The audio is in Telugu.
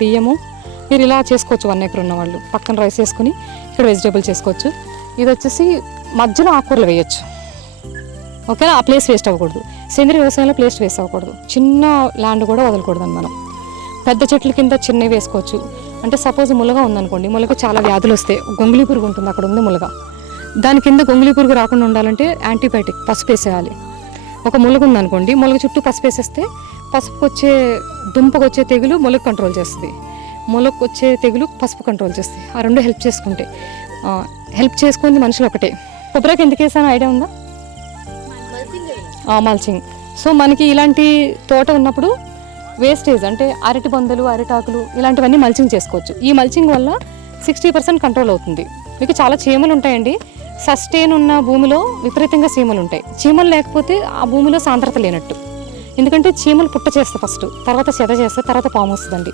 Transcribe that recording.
బియ్యము మీరు ఇలా చేసుకోవచ్చు. 1 ఎకర్ ఉన్న వాళ్ళు పక్కన రైస్ వేసుకుని ఇక్కడ వెజిటేబుల్ చేసుకోవచ్చు. ఇది వచ్చేసి మధ్యలో ఆకుకూరలు వేయచ్చు. ఓకేనా, ఆ ప్లేస్ వేస్ట్ అవ్వకూడదు. సేంద్రీయ వ్యవసాయంలో ప్లేస్ వేస్ట్ అవ్వకూడదు. చిన్న ల్యాండ్ కూడా వదలకూడదు అని మనం. పెద్ద చెట్ల కింద చిన్నవి వేసుకోవచ్చు. అంటే సపోజ్ ములగ ఉందనుకోండి, ములగ చాలా వ్యాధులు వస్తాయి. గొంగుళి పురుగు ఉంటుంది, అక్కడ ఉంది ములగ. దాని కింద గొంగుళి పురుగు రాకుండా ఉండాలంటే యాంటీబయాటిక్ పసుపు వేసేయాలి. ఒక ములగ ఉందనుకోండి, ములగ చుట్టూ పసుపు వేసేస్తే పసుపుకి వచ్చే దుంపకు వచ్చే తెగులు ములగ కంట్రోల్ చేస్తుంది, ములగకు వచ్చే తెగులు పసుపు కంట్రోల్ చేస్తుంది. ఆ రెండు హెల్ప్ చేసుకుంది మనుషులు ఒకటే. కొబ్బరికి ఎందుకు వేసాను ఐడియా ఉందా? మల్చింగ్. సో మనకి ఇలాంటి తోట ఉన్నప్పుడు వేస్టేజ్ అంటే అరటి బొందలు, అరిటాకులు ఇలాంటివన్నీ మల్చింగ్ చేసుకోవచ్చు. ఈ మల్చింగ్ వల్ల 60% కంట్రోల్ అవుతుంది. మీకు చాలా చీమలు ఉంటాయండి. సస్టైన్ ఉన్న భూమిలో విపరీతంగా చీమలు ఉంటాయి. చీమలు లేకపోతే ఆ భూమిలో సాంద్రత లేనట్టు. ఎందుకంటే చీమలు పుట్ట చేస్తాయి ఫస్ట్, తర్వాత చెద చేస్తాయి, తర్వాత పాము వస్తుందండి.